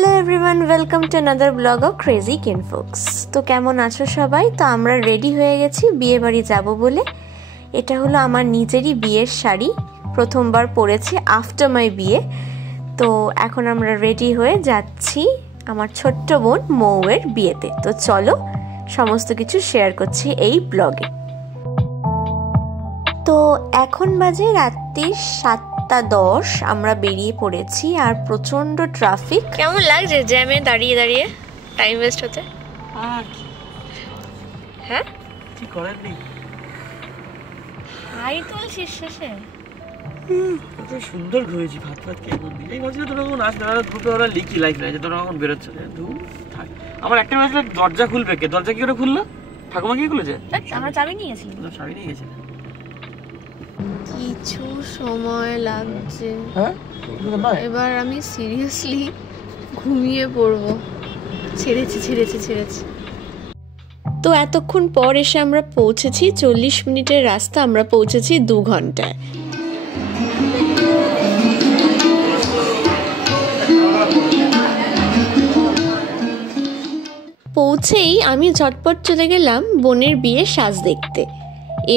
Hello everyone, welcome to another blog of crazy kinfolks. তো কেমন আছো সবাই? তো আমরা রেডি হয়ে গেছি বিয়ে বাড়ি যাবো বলে। এটা হলো আমার নিজেরই বিয়ের শাড়ি, প্রথমবার পরেছি আফটার মাই বিয়ে। তো এখন আমরা রেডি হয়ে যাচ্ছি আমার ছোট্ট বোন মৌয়ের বিয়েতে। তো চলো সমস্ত কিছু শেয়ার করছি এই ব্লগে। তো এখন বাজে রাত্রি 7:10, আমরা বেরিয়ে পড়েছি আর প্রচন্ড ট্রাফিক। কেমন লাগছে জ্যামে দাঁড়িয়ে দাঁড়িয়ে টাইম ওয়েস্ট হতে? হ্যাঁ কি করার নেই, হাই তুলছিস শেষে। কত সুন্দর ঘুরেছি, ভাত ভাত খেয়ে মন দিয়ে। এই ভাবছি তোরা কখন আসবে, ওরা গ্রুপে ওরা লিখি লাইক না যে তোরা কখন বেরোচ্ছে। আমার একটা মেসেজ দরজা খুলবে কে? দরজা কি করে খুললো? ঠাকুমা কি খুলেছে? আমরা চাবি নিয়ে গেছি। চাবি নিয়ে গেছিলাম। কিছু সময় লাগছে, এবার আমি সিরিয়াসলি ঘুমিয়ে পড়বো। ছেড়েছি। তো এতক্ষণ পর এসে আমরা পৌঁছেছি। 40 মিনিটের রাস্তা, আমরা পৌঁছেছি 2 ঘন্টায়। পৌঁছেই আমি ঝটপট চলে গেলাম বোনের বিয়ে সাজ দেখতে।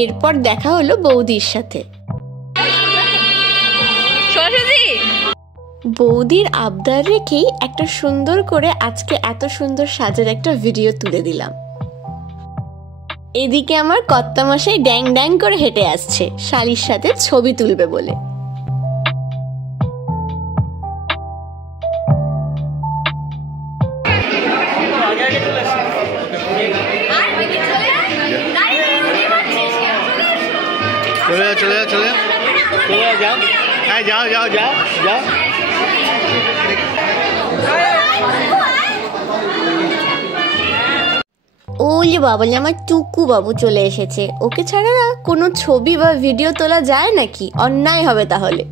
এরপর দেখা হলো বৌদির সাথে। বৌদির আবদার রেখেই একটা সুন্দর করে আজকে এত সুন্দর সাজের একটা ভিডিও তুলে দিলাম। এদিকে আমার কর্তামশাই ড্যাং ড্যাং করে হেঁটে আসছে শালির সাথে ছবি তুলবে বলে। যাও। ওলে বাবলে, আমার টুকু বাবু চলে এসেছে। ওকে ছাড়া না কোনো ছবি বা ভিডিও তোলা যায় নাকি? অন্যায় হবে তাহলে।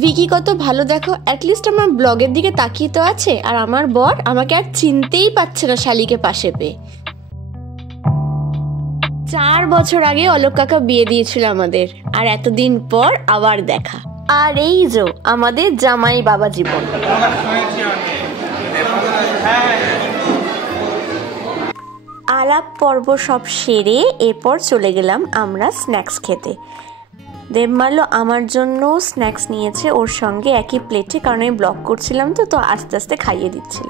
ভিকি কত ভালো দেখো, অ্যাটলিস্ট আমার ব্লগের দিকে তাকিয়ে তো আছে। আর আমার বর আমাকে আর চিনতেই পারছে না শালিকে পাশে পেয়ে। 4 বছর আগে অলোক কাকা বিয়ে দিয়েছিল আমাদের, আর এতদিন পর আবার দেখা। আর এই যে আমাদের জামাই বাবা জীবন। আলাপ পর্ব সব সেরে এরপর চলে গেলাম আমরা স্ন্যাক্স খেতে। দেবমাল্য আমার জন্য স্ন্যাক্স নিয়েছে ওর সঙ্গে একই প্লেটে, কারণ আমি ব্লগ করছিলাম তো আস্তে আস্তে খাইয়ে দিচ্ছিল।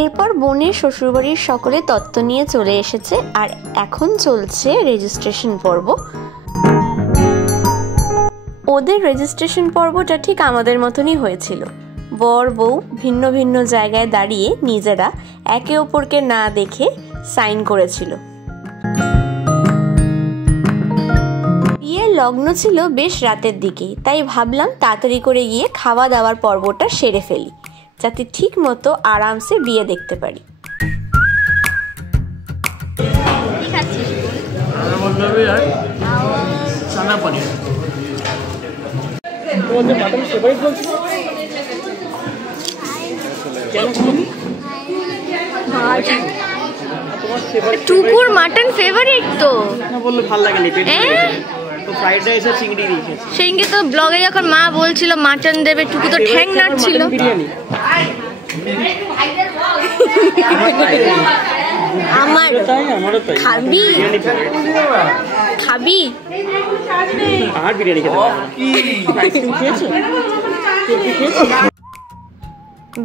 এরপর বোনের শ্বশুরবাড়ির সকলে তত্ত্ব নিয়ে চলে এসেছে আর এখন চলছে রেজিস্ট্রেশন পর্ব। ওদের রেজিস্ট্রেশন পর্বটা ঠিক আমাদের মতনই হয়েছিল। বর বউ ভিন্ন ভিন্ন জায়গায় দাঁড়িয়ে নিজেরা একে অপরকে না দেখে সাইন করেছিল। বিয়ের লগ্ন ছিল বেশ রাতের দিকে, তাই ভাবলাম তাড়াতাড়ি করে গিয়ে খাওয়া দাওয়ার পর্বটা সেরে ফেলি, যাতে ঠিক মতো আরামসে বিয়ে দেখতে পারি। টুকুর মাটন ফেভারিট তো বললে ভালো লাগে। ফ্রাইড রাইস আর চিংড়ি দিয়েছে। সেদিনকে তো ব্লগে যখন মা বলছিল মাটন দেবে, টুকু তো ঠ্যাং নাড়ছিল। আমার খাবি আর বিরিয়ানি খেতে।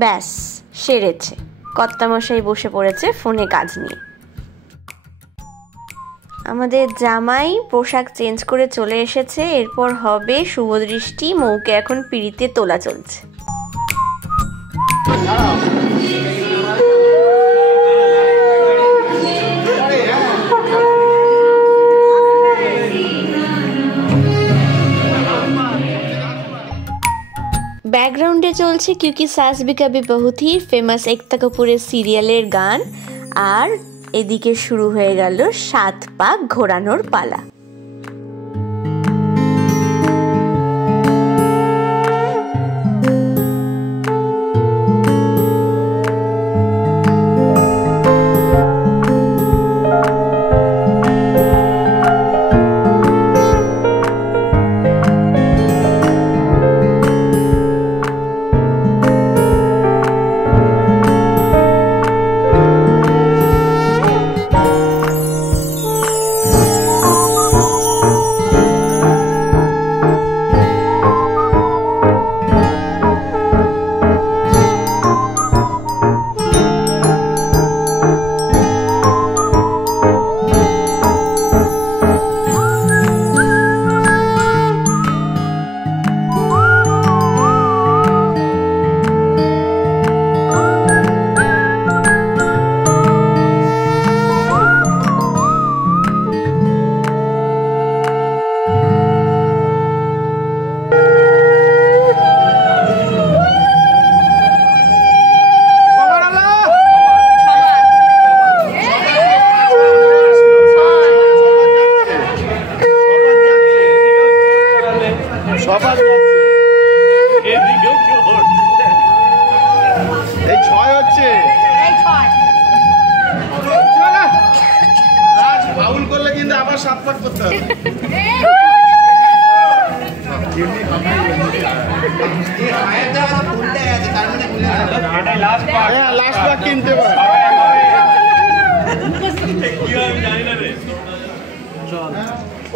ব্যাস সেরেছে। কর্তামশাই বসে পড়েছে ফোনে কাজ নিয়ে। আমাদের জামাই পোশাক চেঞ্জ করে চলে এসেছে। এরপর হবে শুভদৃষ্টি। মৌকে এখন পিঁড়িতে তোলা চলছে। ব্যাকগ্রাউন্ডে চলছে ক্যোঁকি সাস ভি কভি বহু থি ফেমাস একতা কাপুরের সিরিয়ালের গান। আর এদিকে শুরু হয়ে গেল 7 পাক ঘোরানোর পালা।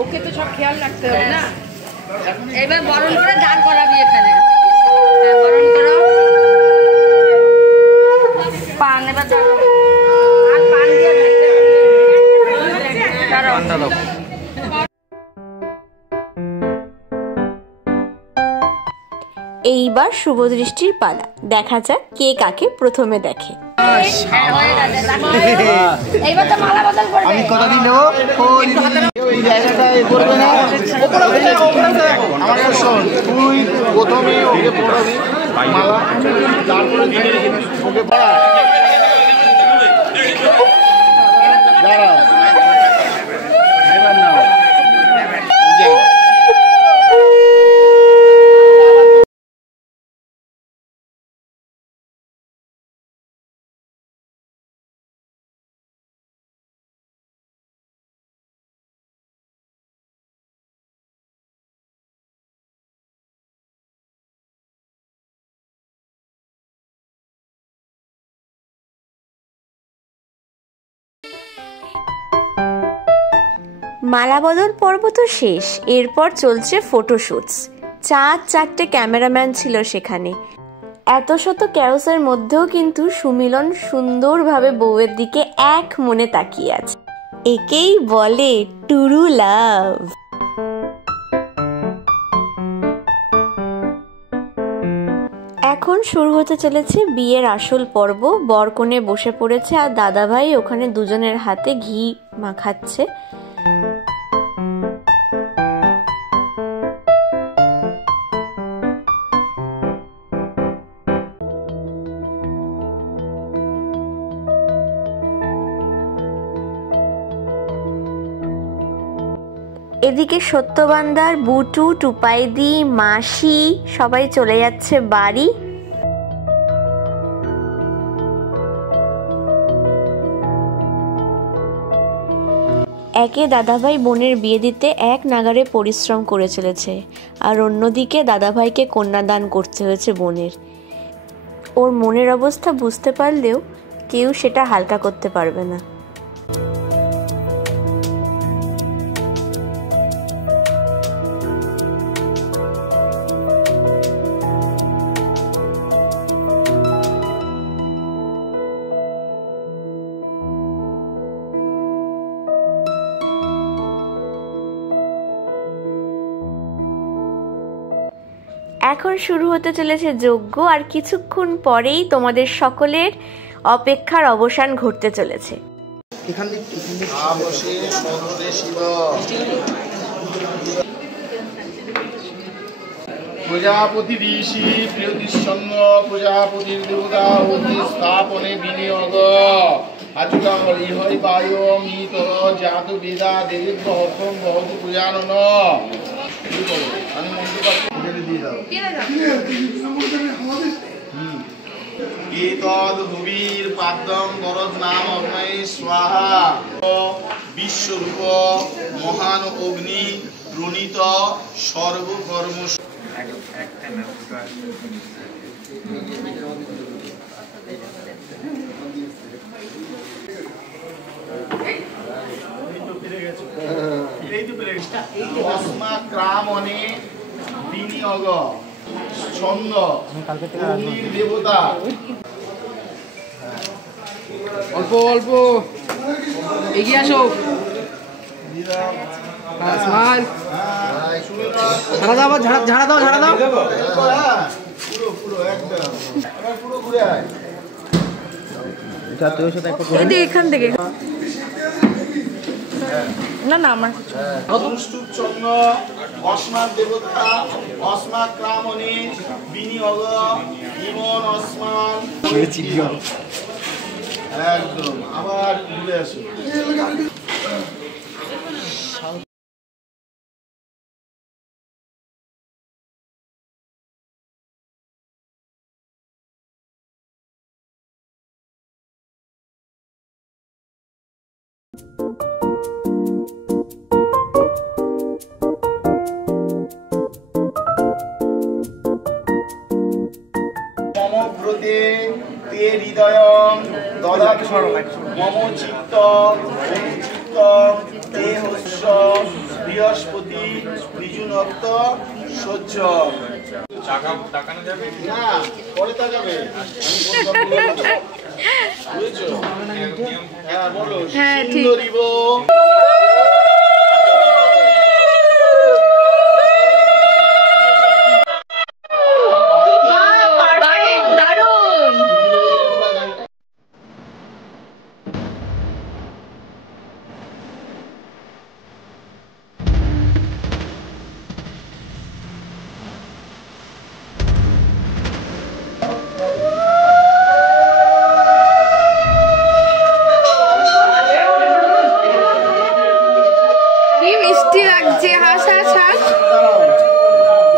ওকে তো সব খেয়াল রাখতে হবে না। এবার বরণ করে দাঁড় করাবি এখানে, বরণ করো। পান এবার আর পান দিয়ে এইবার শুভদৃষ্টির পালা, দেখা যাক কে কাকে প্রথমে দেখে। এইবার তো মালা বদল করবে। আমি কথা দিই নেবো এই জায়গাটা করবে না। আমার শোন, তুই প্রথমে ওকে পড়াবি মালা, তারপরে ওকে পড়া। দাঁড়াও, এবার নাও। মালা বদল পর্ব তো শেষ, এরপর চলছে ফটোশুটস। 4 ক্যামেরাম্যান ছিল সেখানে। এত শত ক্যাওসের মধ্যেও কিন্তু সুমিলন সুন্দরভাবে বউয়ের দিকে এক মনে তাকিয়ে আছে। একেই বলে টুরু লাভ। এখন শুরু হতে চলেছে বিয়ের আসল পর্ব। বরকনে বসে পড়েছে আর দাদাভাই ওখানে দুজনের হাতে ঘি মাখাচ্ছে। এদিকে সত্যবান্দার বুটু, টুপাইদি, মাসি সবাই চলে যাচ্ছে বাড়ি। একে দাদাভাই বোনের বিয়ে দিতে এক নাগারে পরিশ্রম করে চলেছে, আর অন্যদিকে দাদাভাইকে কন্যাদান করতে হয়েছে বোনের। ওর মনের অবস্থা বুঝতে পারলেও কেউ সেটা হালকা করতে পারবে না। এখন শুরু হতে চলেছে যজ্ঞ, আর কিছুক্ষণ পরেই তোমাদের সকলের অপেক্ষার অবসান ঘটতে চলেছে। প্রজাপতি ঋষি প্রিয়তিসঙ্গ প্রজাপতির দেবতা অগ্নি স্থাপনে বিনিয়োগ আচুকাম ইহই বায়ম ইতর জাত বেদা দেবী বহতম বহত পূজানন। আমি মন্ত্র দিয়ে দাও। এতদ হুবীর পাদ্যম গরজ নাম অগ্নয়ে স্বাহা বিশ্বরূপ মহান অগ্নি প্রণীত সর্বকর্ম। অস্মাক্রামণে বিনিয়োগ ছন্দ অগ্নির দেবতা। অল্প অল্প এগিয়ে আসো। স্মাইল ঝাড়া দাও, ঝাড়া দাও, ঝাড়া দাও। পুরো পুরো একদম পুরো ঘুরে আয়। এখান থেকে না না আমার অনুষ্ঠুপ চন্দ্র অস্মাৎ দেবতা অস্মাক্রামণে বিনিয়োগ ইমন অস্মান। একদম আবার ঘুরে আসো। হৃদয়ং দদাতু মম চিত্ত অনুচিত্ত দেহস্য বৃহস্পতি ঋজুনক্ত সহ্য। না পরে তাকাবে বুঝছো? হ্যাঁ বলো। সুন্দরীব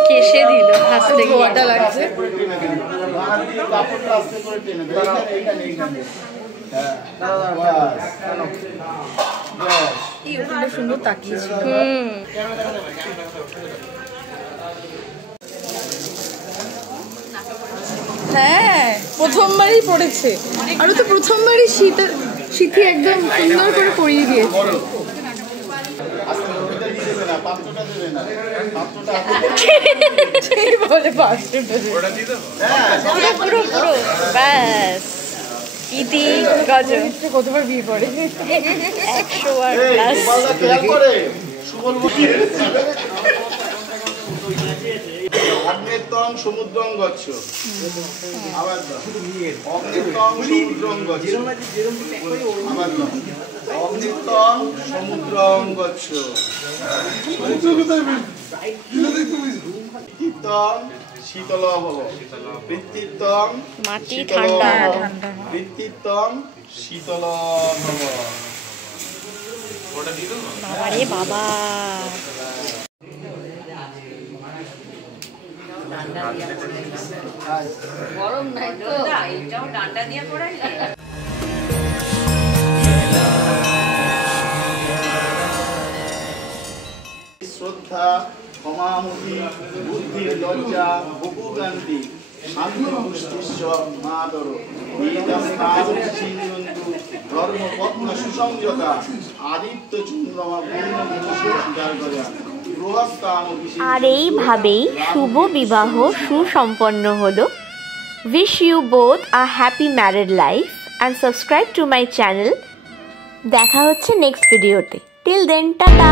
কেসে দিল হাসতে গিয়ে লাগছে। সুন্দর তাকিয়েছিল। হ্যাঁ প্রথমবারই পড়েছে, আর তো প্রথমবারই শীতে একদম সুন্দর করে পরিয়ে দিয়েছে। কতবার বিয়ে পড়ে? 100 অগ্নিত্বং সমুদ্রং গচ্ছ। আবার অগ্নিত্বং সমুদ্রং গচ্ছ। আবার অগ্নিত্বং সমুদ্রং গচ্ছ। বৃত্তিত্বং শীতল ভব। বৃত্তিত্বং মাটি ঠান্ডা। বৃত্তিত্বং শীতল ভব। বাবারে বাবা, গরম নাই তো, এটাও ডান্ডা দিয়ে পড়াইলে। শ্রদ্ধা ক্ষমামতি বুদ্ধির লজ্জা বকুগান্তি শান্তি পুষ্টিশ্চ মাতর ধর্ম পত্ন সুসংযতা আদিত্য চন্দ্রমা পূর্ণ স্বীকার করে। আর এইভাবেই শুভ বিবাহ সুসম্পন্ন হলো। Wish you both a happy married life and subscribe to my channel. দেখা হচ্ছে নেক্সট ভিডিওতে। Till then tata.